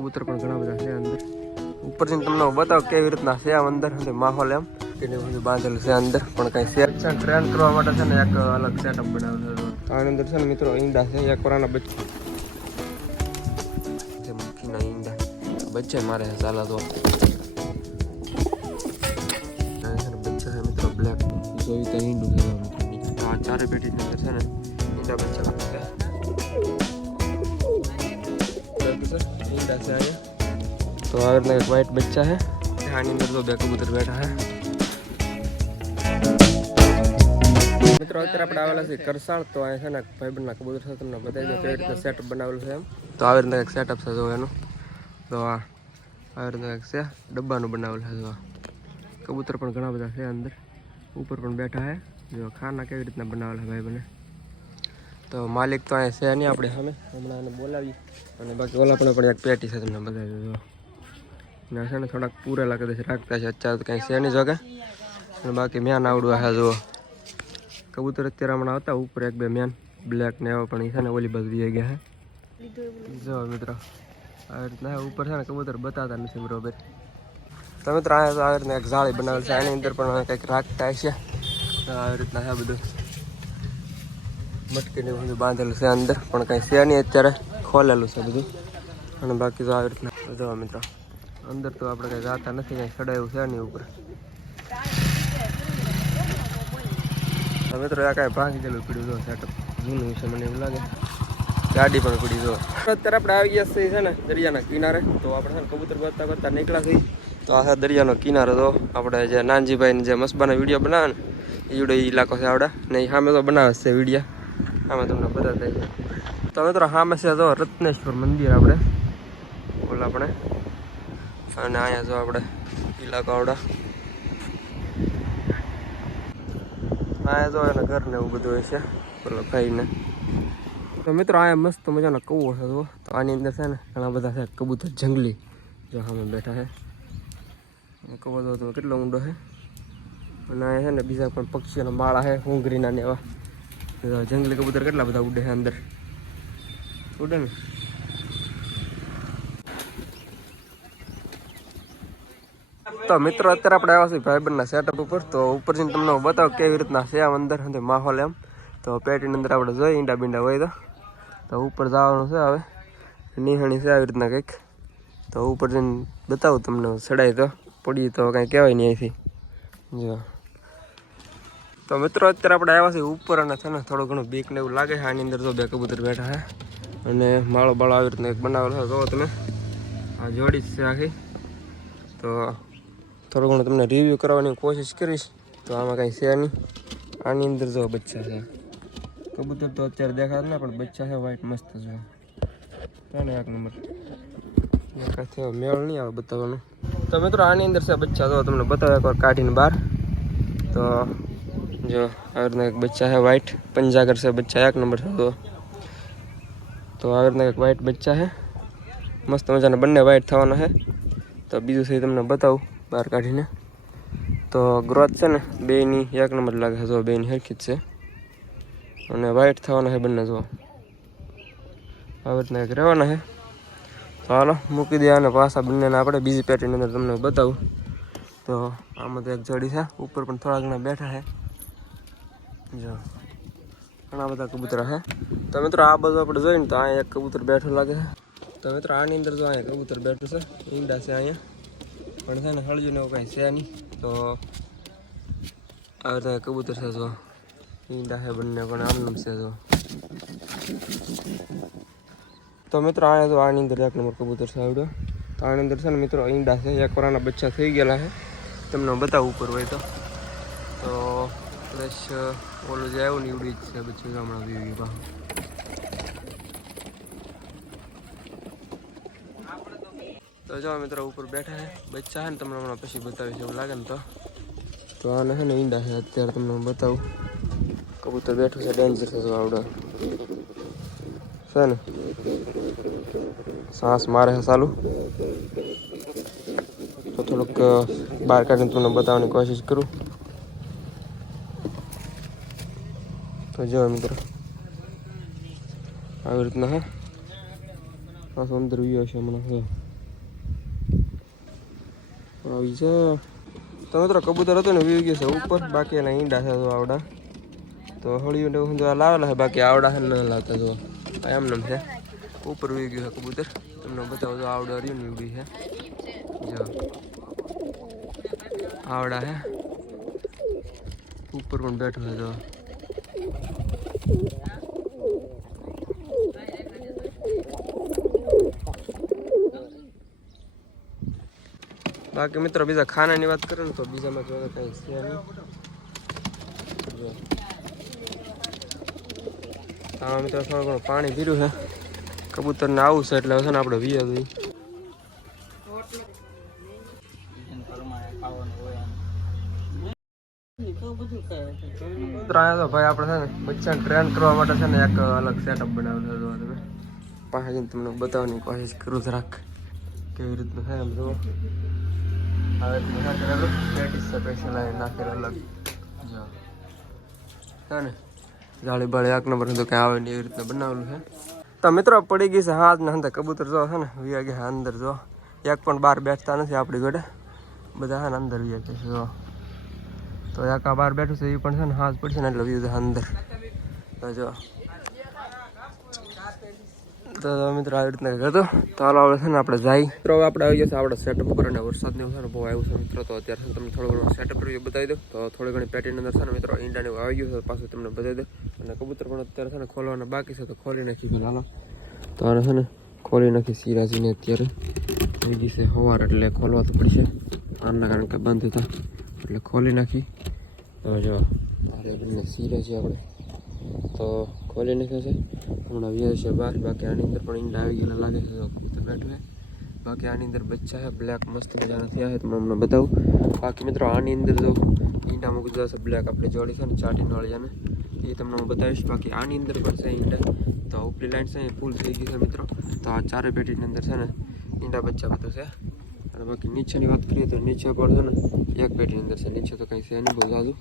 કબૂતર પણ ઘણા બધા છે અંદર. ઉપરથી તમને બતાવું કેવી રીતના છે આમ અંદર માહોલ એમ. કેટલી બધું બાંધેલું છે અંદર પણ કઈ શેર છે ટ્રેન કરવા માટે છે ને એક અલગ સેટઅપ બનાવેલું છે. આની અંદર છે ને મિત્રો ઈંડા છે એક વરાના બચ્ચા જે મક્કીના ઈંડા. બચ્ચા મારે ચાલા તો. જોયું તો ઈંડું ચારે પેટીની અંદર છે ને ઈંડા બચ્ચા. પણ છે બરાબર છે ઈંડા છે અહીંયા તો આ રીતના એક વ્હાઈટ બચ્ચા છે આની અંદર તો બે કબૂતર બેઠા છે મિત્રો અત્યારે આપણે આવેલા છે કરસાળ તો અહીંયા છે ને ભાઈબંધના કબૂતર છે તમને બતાવી દો કેવી રીતે સેટઅપ બનાવેલું છે એમ તો આવી રીતના એક સેટઅપ છે જો એનું તો આ આવી રીતના એક છે ડબ્બાનું બનાવેલું છે જો આ. કબૂતર પણ ઘણા બધા છે અંદર ઉપર પણ બેઠા છે જો ખાના કેવી રીતના બનાવેલા ભાઈ બને તો માલિક તો અહીંયા છે નહીં આપણે સામે. હમણાં એને બોલાવી અને બાકી ઓલા પણ પણ એક પેટી છે તમને બતાવી ના છે ને થોડાક પૂરેલા કદાચ રાખતા છે. અત્યારે તો કાંઈ છે નહીં જોકે. અને બાકી મેન આવડું હા જો કબૂતર અત્યારે હમણાં હતા ઉપર એક બે મેન બ્લેક ને એવા પણ છે ને ઓલી બાજુ ગયા છે. જો મિત્રો આવી રીતના ઉપર છે ને કબૂતર બતાતા નથી બરોબર. તો મિત્રો તો આવી રીતના એક જાળી બનાવેલ છે. એની અંદર પણ કંઈક રાખતા છે આવી રીતના છે બધું. મટકીને બધું બાંધેલું છે અંદર, પણ કંઈ છે નહીં અત્યારે. ખોલેલું છે બધું. અને બાકી તો આવી રીતના. જોવા મિત્રો, અંદર તો આપણે કંઈ જાતા નથી, કંઈ ચડાયું છે નહીં ઉપર. મિત્રો, આ કાંઈ ભાંગી ગયેલું પીડ્યું, જો સેટઅપ જૂનું છે, મને એવું લાગે. ગાડી પણ પડી, જો. અત્યારે આપણે આવી ગયા છીએ, છે ને, દરિયાના કિનારે. તો આપણે છે ને કબૂતર બતા બતા નીકળ્યા છીએ. તો આ દરિયાનો કિનારો તો આપણે જે નાનજીભાઈને જે મસ્બાના વીડિયો બનાવે ને, એ ઇલાકો છે આવડે. ને એ સામે તો બનાવે છે વીડિયો. આમાં તમને બતાતા છે. તો મિત્રો સામે છે તો રત્નેશ્વર મંદિર આપણે. ઓલા આપણે. અને અહીંયા જો આપણે કિલ્લા કાવડા અહીંયા જો એના ઘર ને એવું બધું હોય છે પેલો ખાઈને તો મિત્રો અહીંયા મસ્ત મજાનો કૂવો છે જો. આની અંદર છે ને ઘણા બધા છે કબૂતર જંગલી જો સામે બેઠા છે. જો તમે કેટલો ઊંડો છે. અને અહીંયા છે ને બીજા પણ પક્ષીઓના માળા છે હુંગરીના ને એવા. જંગલી કબૂતર કેટલા બધા ઉડે છે અંદર? ઉડે ને? તો મિત્રો, અત્યારે આપણે આવ્યા છીએ ભાઈબંધના સેટઅપ ઉપર. તો ઉપર જઈને તમને બતાવું કેવી રીતના છે આમ અંદર અંદર માહોલ એમ. તો પેટીની અંદર આપણે જોઈએ ઈંડા બીંડા હોય તો. તો ઉપર જવાનું છે હવે. નિહાણી છે આવી રીતના કંઈક. તો ઉપર જઈને બતાવું તમને ચડાય તો. પડી તો કાંઈ કહેવાય નહીં અહીંથી. જો. તો મિત્રો, અત્યારે આપણે આવ્યા છીએ ઉપર અને છે ને, થોડું ઘણું બીક ને એવું લાગે છે. આની અંદર તો બે કબૂતર બેઠા છે. અને માળો બાળો આવી રીતના એક બનાવેલો છે. કહો તમે. આ જોડી છે આખી. તો થોડું ઘણું તમને રિવ્યૂ કરવાની કોશિશ કરીશ. તો આમાં કાંઈ છે નહીં. આની અંદર જો બચ્ચા છે. કબૂતર તો અત્યારે દેખાય ને પણ બચ્ચા છે વ્હાઈટ મસ્ત છે. ત્રણ એક નંબર. મેળ નહીં આવે બતાવવાનું. તો મિત્રો, આની અંદર છે બચ્ચા. તો તમને બતાવો, એકવાર કાઢીને બહાર. તો જો આવી રીતના એક બચ્ચા છે વ્હાઈટ પંજાગર છે બચ્ચા એક નંબર છે તો તો આવી રીતના એક વ્હાઈટ બચ્ચા છે મસ્ત મજાના બંને વ્હાઈટ થવાના છે તો બીજું છે એ તમને બતાવું બહાર કાઢીને તો ગ્રોથ છે ને બેની એક નંબર લાગે છે જો બેની હરખી જ છે અને વ્હાઈટ થવાના છે બંને જો આવી રીતના એક રહેવાના છે તો હાલો મૂકી દે અને પાછા બંનેને આપણે બીજી પેટીની અંદર તમને બતાવું તો આમાં તો એક જોડી છે ઉપર પણ થોડા ઘણા બેઠા છે જો. ઘણા બધા કબૂતરા હે. તો મિત્રો આ બધું આપણે જોઈને તો અહીંયા એક કબૂતર બેઠો લાગે છે. તો મિત્રો આની અંદર જો અહીંયા કબૂતર બેઠું છે, ઈંડા છે અહીંયા. પણ છે ને હળજુ ને એવું કાંઈ છે નહીં. તો આ બધા કબૂતર છે જો. ઈંડા છે બંને, પણ આમનું છે જો. તો મિત્રો અહીંયા તો આની અંદર એક નંબર કબૂતર છે આવડ્યો. તો આની અંદર છે ને મિત્રો ઈંડા છે, એક વરાના બચ્ચા થઈ ગયેલા છે. તમને બતાવું ઉપર હોય તો. તો પ્લસ ઓલું જે આવ્યું ને એવડી જ છે બચ્ચું હમણાં વ્યૂ ગયું તો જો મિત્રો ઉપર બેઠા છે, બચ્ચા છે ને તમને હમણાં પછી બતાવીશ એવું લાગે ને તો. તો આને છે ને ઈંડા છે, અત્યારે તમને બતાવું. કબૂતર બેઠું છે ડેન્જર છે આવડે. છે ને? શ્વાસ મારે છે ચાલુ. તો થોડુંક બહાર કાઢીને તમને બતાવવાની કોશિશ કરું. તો જો મિત્રો. આવી રીતના, હે. પાછું અંદર વ્યૂ હશે હમણાં છે આવી છે તો મિત્રો, કબૂતર હતો ને વ્યૂ ગયો છે ઉપર. બાકી એના ઈંડા છે આવડા. તો હળી ને બધું લાવેલા છે, બાકી આવડા છે ને લાવતા જો. એમ નામ છે. ઉપર વી ગયું છે કબૂતર. તમને બતાવો જો આવડો રહ્યું ને છે. જો. આવડા હે ઉપર પણ બેઠો છે જો. બાકી મિત્રો બીજા ખાનાની વાત કરે ને તો બીજામાં જો કઈ છે નહીં. જો. આમાં મિત્રો, થોડું ઘણું પાણી પીર્યું છે. કબૂતરને આવું છે એટલે છે ને આપણે વીએ દઈ તો ભાઈ આપણે છે ને બચ્ચાને ટ્રેન કરવા માટે છે ને એક અલગ સેટઅપ બનાવેલો જો તમે. પાસે તમને બતાવવાની કોશિશ કરું જરાક. કેવી રીતનું છે એમ જુઓ હવે શું કરેલું. પેટીસ સ્પેશિયલ અહીં નાખેલું અલગ જો. હે ને? જાળી બાળી એક નંબર તો કંઈ આવે ને એવી રીતના બનાવેલું છે. તો મિત્રો પડી ગઈ છે હાથ ને અંદર કબૂતર જો છે ને વી ગયા અંદર જો. એક પણ બહાર બેઠતા નથી આપણી ઘડે બધા છે ને અંદર વી છે જો. તો એક આ બહાર બેઠું છે એ પણ છે ને હાથ પડશે ને એટલે વ્યૂ છે અંદર. તો જો. તો મિત્રો આવી રીતના હતું. તો હાલો હવે છે ને આપણે જાય. મિત્રો, હવે આપણે આવી જશે આપણે સેટઅપ ઉપર અને વરસાદની એવું બહુ આવ્યું છે મિત્રો, તો અત્યારે છે તમને થોડું ઘણું સેટઅપ રિવ્યુ બતાવી દઉં. તો થોડી ઘણી પેટીની અંદર છે ને મિત્રો, ઈંડાને આવી ગયું છે પાછું તમને બતાવી દઉં. અને કબૂતર પણ અત્યારે છે ને ખોલવાના બાકી છે, તો ખોલી નાખી પેલા તો આને છે ને ખોલી નાખી સિરાજીને અત્યારે. થઈ ગઈ છે સવાર એટલે ખોલવા તો પડશે. આના કારણ કે બંધ હતા એટલે ખોલી નાખી. તમે જો સિરાજી આપણે તો ખોલી નાખ્યો છે હમણાં વ્યો છે બહાર બાકી આની અંદર પણ ઈંડા આવી ગયેલા લાગે છે તો કબૂતર બેઠું છે બાકી આની અંદર બચ્ચા છે બ્લેક મસ્ત મજાના થયા છે તો હું તમને બતાવું બાકી મિત્રો આની અંદર જો ઈંડા મૂકી દીધા છે બ્લેક આપણે જોડી છે ને ચાટીને વાળીને એ તમને હું બતાવીશ બાકી આની અંદર પણ છે ઈંડા તો ઉપલી લાઈન છે એ ફૂલ થઈ ગઈ છે મિત્રો તો આ ચારે પેટીની અંદર છે ને ઈંડા બચ્ચા બધું છે અને બાકી નીચેની વાત કરીએ તો નીચે પણ છે ને એક પેટીની અંદર છે નીચે તો કંઈ છે નહીં બહુ જાજુ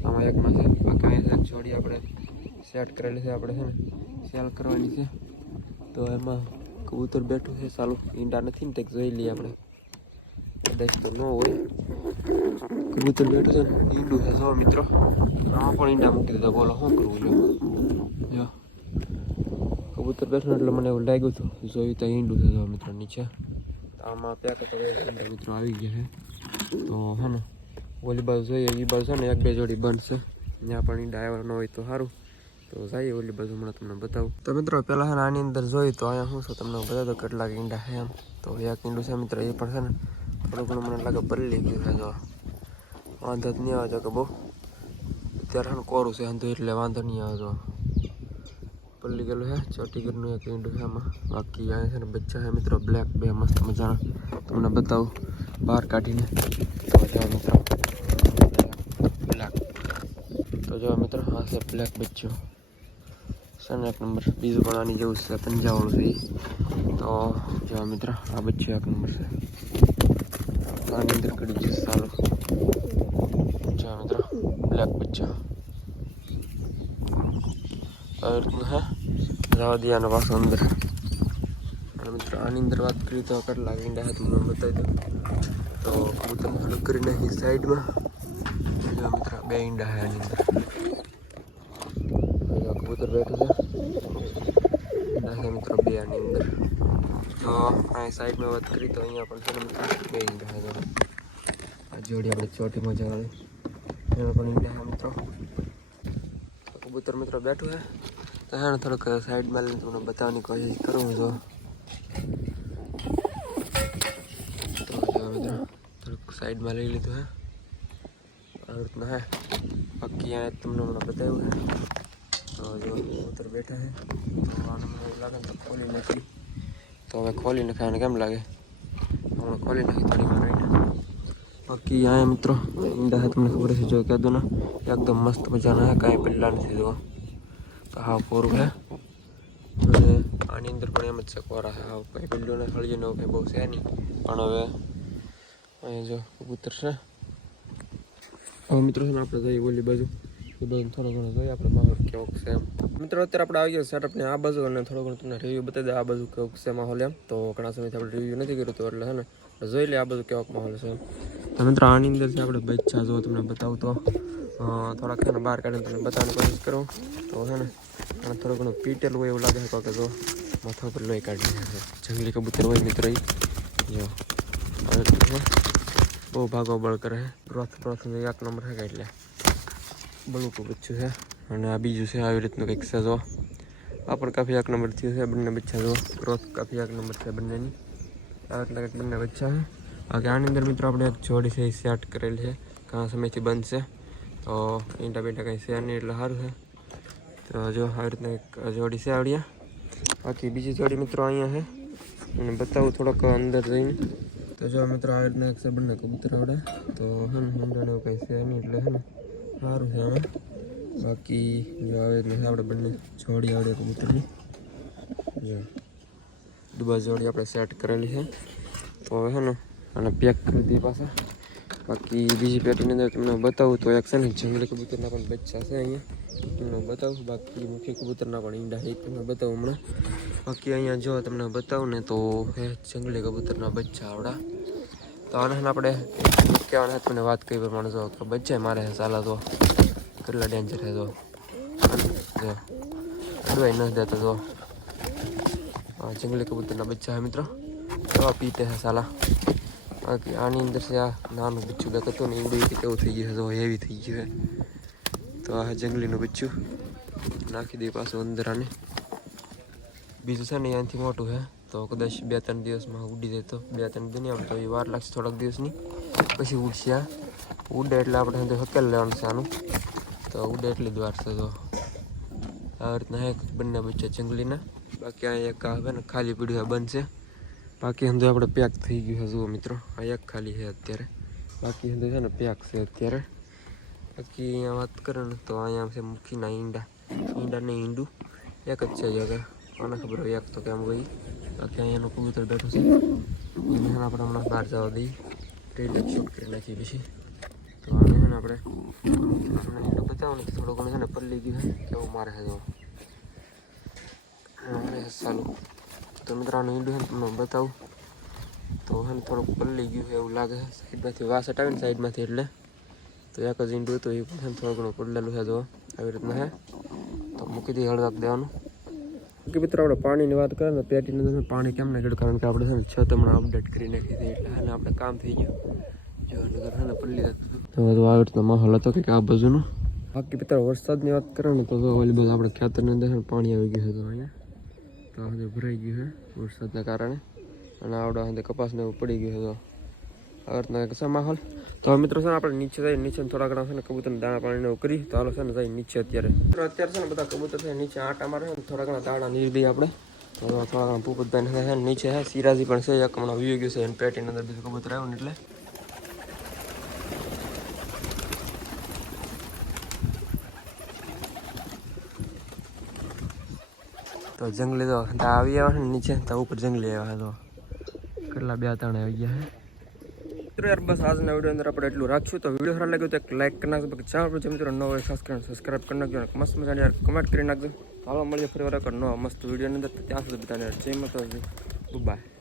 આમાં એકમાં છે બાકી અહીંયા છે એક જોડી આપણે સેટ કરેલી છે આપણે છે ને? સેલ કરવાની છે. તો એમાં કબૂતર બેઠું છે સારું ઈંડા નથી ને કંઈક જોઈ લઈએ આપણે. કદાચ તો ન હોય. કબૂતર બેઠું છે ને, ઈંડું છે. જો મિત્રો આમાં પણ ઈંડા મૂકી દીધા. બોલો, શું કરવું જો. કબૂતર બેઠું એટલે મને એવું લાગ્યું હતું. જોયું તો ઈંડું છે, જો મિત્રો, નીચે. તો આમાં પેક તો ઈંડા મિત્રો આવી ગયા છે. તો, હે ને, ઓલી બાજુ જોઈએ. એ બાજુ છે ને એક બે જોડી બનશે ત્યાં પણ ઈંડા આવ્યા ન હોય તો સારું. તો જઈએ ઓલી બાજુ હમણાં તમને બતાવું. તો મિત્રો પહેલાં છે આની અંદર જોઈ તો અહીંયા શું તમને બધા તો કેટલાક ઈંડા છે એમ. તો એક ઈંડું છે મિત્ર, એ પણ છે ને થોડું ઘણું મને લાગે પલળી ગયું છે, જો. વાંધો જ નહીં આવે તો કે બહુ. અત્યારે છે કોરું છે, વાંધો એટલે વાંધો નહીં આવે, જો. પલળી ગયેલું છે ચોટી ગરનું એક ઈંડું છે આમાં બાકી અહીંયા છે ને બચ્ચા છે મિત્રો બ્લેક બે મસ્ત મજાના. તમને બતાવું, બહાર કાઢીને. જો મિત્રો. બ્લેક તો જો મિત્રો, હા છે બ્લેક બચ્ચું. છે ને એક નંબર. બીજું પણ આની જેવું છે પંજાવાળું છે. તો જો મિત્ર, આ બચ્ચું એક નંબર છે. આની અંદર કડી જશે સારું. જો મિત્ર, બ્લેક બચ્ચા. આવી રીતનું હે જવા દે આનો પાછો અંદર. અને મિત્રો આની અંદર વાત કરી તો કેટલા ઈંડા છે, તમને બતાવી દઉં. તો કબૂતર થોડુંક કરી નાખી સાઈડમાં. જો મિત્ર, બે ઈંડા હે આની અંદર કબૂતર બેઠું છે ઈંડા છે મિત્રો બે આની અંદર તો અહીં સાઈડમાં વાત કરીએ તો અહીંયા પણ છે ને મિત્રો બે ઈંડા છે જો. આ જોડી આપણે ચોટી મજાવાળી એમાં પણ ઈંડા છે મિત્રો તો કબૂતર મિત્રો બેઠું છે તો હે ને થોડુંક સાઈડમાં લઈને તમને બતાવવાની કોશિશ કરું જો તો જો મિત્રો થોડુંક સાઈડમાં લઈ લીધું હે આવી રીતના હે બાકી અહીંયા તમને હમણાં બતાવ્યું હે તો જો કબૂતર બેઠા છે તો આને મને એવું લાગે ને તો ખોલી નાખી તો હવે ખોલી નાખાય કેમ લાગે હમણાં ખોલી નાખી થોડી વાર રહીને બાકી અહીંયા મિત્રો ઈંડા છે તમને ખબર છે જો કહેતું ને એકદમ મસ્ત મજાના હે કાંઈ પેલા નથી જો તો હા કોરું છે અને આની અંદર પણ એમ જ છે કોરા છે હા કંઈ પેલું ને હળીને એવું કંઈ બહુ છે નહીં પણ હવે અહીંયા જો કબૂતર છે હવે મિત્રો છે ને આપણે જઈએ ઓલી બાજુ બધું થોડો ઘણો જોઈએ, આપણે માહોલ કેવો છે એમ. મિત્રો, અત્યારે આપણે આવી ગયા સેટઅપની આ બાજુ અને થોડો ઘણો તમને રિવ્યૂ બતાવી દે આ બાજુ કેવો છે માહોલ એમ. તો ઘણા સમયથી આપણે રિવ્યૂ નથી કર્યું તો એટલે હે ને, જોઈ લે આ બાજુ કેવો માહોલ છે તો મિત્રો, આની અંદરથી આપણે બચ્ચા જો તમને બતાવું તો. થોડાક છે ને બહાર કાઢીને તમને બતાવવાની કોશિશ કરું. તો છે ને અને થોડું ઘણું પીટેલું હોય એવું લાગે છે કે જો. માથા ઉપર લોહી કાઢી જંગલી કબૂતર હોય મિત્રો જો. બહુ ભાગો બળ કરે. પ્રથમ ગ્રોથ એક નંબર છે એટલે. બળુકું બચ્ચું છે. અને આ બીજું છે આવી રીતનું કંઈક છે જો. આ પણ કાફી એક નંબર થયું છે, બંને બચ્ચા જો ગ્રોથ કાફી એક નંબર છે બંનેની. આ રીતના કંઈક બંને બચ્ચા છે. બાકી આની અંદર મિત્રો આપણે એક જોડી છે, એ સેટ કરેલી છે. ઘણા સમયથી બંધ છે. તો ઈંડા બીંડા કંઈ છે નહીં એટલે સારું છે. તો જો આવી રીતના એક જોડી છે આવડ્યા બાકી બીજી જોડી મિત્રો અહીંયા છે. અને બતાવું થોડોક અંદર જઈને. તો જો મિત્રો આવી રીતના એક છે, બંને કબૂતર આવડે. તો હે ને, ઈંડાને એવું કંઈ છે નહીં એટલે હે ને. સારું છે બાકી આવી છે આપણે બંને જોડી આવડે કબૂતરની. જો જોડી આપણે સેટ કરેલી છે. તો હવે છે ને અને પેક કરી દઈએ પાછા. બાકી, બીજી પેટીની અંદર તમને બતાવું તો એક છે ને, જંગલી કબૂતરના પણ બચ્ચા છે અહીંયા. તમને બતાવું. બાકી, મુખ્ય કબૂતરના પણ ઈંડા છે, એ તમને બતાવું હમણાં. બાકી, અહીંયા જો તમને બતાવું ને તો હે, જંગલી કબૂતરના બચ્ચા આવડા. તો આને છે ને આપણે કહેવાના તમને વાત કરી પ્રમાણે જો કે બચ્ચા મારે છે સાલા તો કેટલા ડેન્જર છે જો જો અડવાઈ ન દેતો જો આ જંગલી કબૂતરના બચ્ચા છે મિત્રો દવા પીતે છે સાલા બાકી આની અંદર છે આ નાનું બચ્ચું બેક હતું ને ઈંડું ઈ કેવું થઈ ગયું છે તો હેવી થઈ ગયું છે તો આ જંગલીનું બચ્ચું નાખી દઈએ પાછું અંદર આને બીજું છે ને અહીંયાથી મોટું છે તો કદાચ બે ત્રણ દિવસમાં ઉડી જાય તો બે ત્રણ દુનિયામાં તો એ વાર લાગશે થોડાક દિવસની. પછી ઉડશે આ. ઉડે એટલે આપણે હકેલ લેવાનું છે આનું. તો ઉડે એટલી જ વાર છે તો. આવી રીતના એક બંને બચ્ચા જંગલીના. બાકી અહીંયા એક આવે ને ખાલી પીડ્યું બંધ છે. બાકી સમજો આપણે પેક થઈ ગયું છે, જુઓ મિત્રો. આ એક ખાલી છે અત્યારે. બાકી સમજો છે ને પેક છે અત્યારે. બાકી અહીંયા વાત કરે ને તો અહીંયા છે મુખીના ઈંડા. ઈંડા ને ઈંડું. એક જ છે જગ્યા મને ખબર હોય, એક તો કેમ હોય. બાકી અહીંયાનું કબૂતર બેઠો છે એને છે આપણે હમણાં બહાર જવા દઈએ ટ્રેન શૂટ કરી નાખીએ પછી તો આને છે ને આપણે આપણે ઈંડું બતાવો ને તો થોડું ઘણું છે ને પલ્લી ગયું છે કેવું મારે છે જો સારું તો મિત્રોનું ઈંડું છે તમને બતાવું તો હે ને થોડુંક પલ્લી ગયું છે એવું લાગે છે સાઈડમાંથી વાસ હટાવી ને સાઈડમાંથી એટલે તો એક જ ઈંડું હતું એ પણ છે થોડું ઘણું પડલેલું છે જો આવી રીતના છે તો મૂકી દઈએ હળદાક દેવાનું કે મિત્રો, આપણે પાણીની વાત કરીએ ને પેટીની અંદર પાણી કેમ ના કારણ કે આપણે છે ને છત હમણાં અપડેટ કરી નાખી હતી એટલે છે આપણે કામ થઈ ગયું. જો નગર છે ને પલ્લી બધું આવી રીતનો માહોલ હતો કે આ બાજુનો? બાકી મિત્રો, વરસાદની વાત કરીએ તો ઓલી બાજુ આપણે ખેતરની પાણી આવી ગયું હતું અહીંયા. તો આ ભરાઈ ગયું છે વરસાદના કારણે. અને આવડા અંદર કપાસને એવું પડી ગયું છે આવી રીતના કશા માહોલ? તો હવે મિત્રો છે ને આપણે નીચે જઈએ નીચે થોડા ઘણા છે ને કબૂતરના દાણા પાણીને એવું કરી તો હાલો છે ને જઈએ નીચે અત્યારે. મિત્રો અત્યારે છે ને બધા કબૂતર છે નીચે આટા મારે છે ને થોડા ઘણા દાણા નીર દઈએ આપણે. તો થોડા ઘણા ભૂપતભાઈ છે ને નીચે છે, સિરાજી પણ છે, એક હમણાં વી ગયું છે એને પેટીની અંદર બીજું કબૂતર આવ્યું ને એટલે. તો જંગલી તો ત્યાં આવી આવ્યા છે ને નીચે. તો ઉપર જંગલી આવ્યા તો. કેટલા બે ત્રણ આવી ગયા છે. મિત્રો યાર, બસ આજના વીડિયો અંદર આપણે એટલું રાખશું. તો વીડિયો સારા લાગ્યો તો એક લાઈક કરી નાખજો, બાકી પર જે મિત્રો, નવો ખાસ કરીને સબસ્ક્રાઈબ કરી નાખજો અને મસ્ત મજાની યાર કમેન્ટ કરી નાખજો. હાલો, મળીએ ફરી વાર નવા મસ્ત વિડીયોની અંદર. ત્યાં સુધી બધાને જય માતાજી. બાય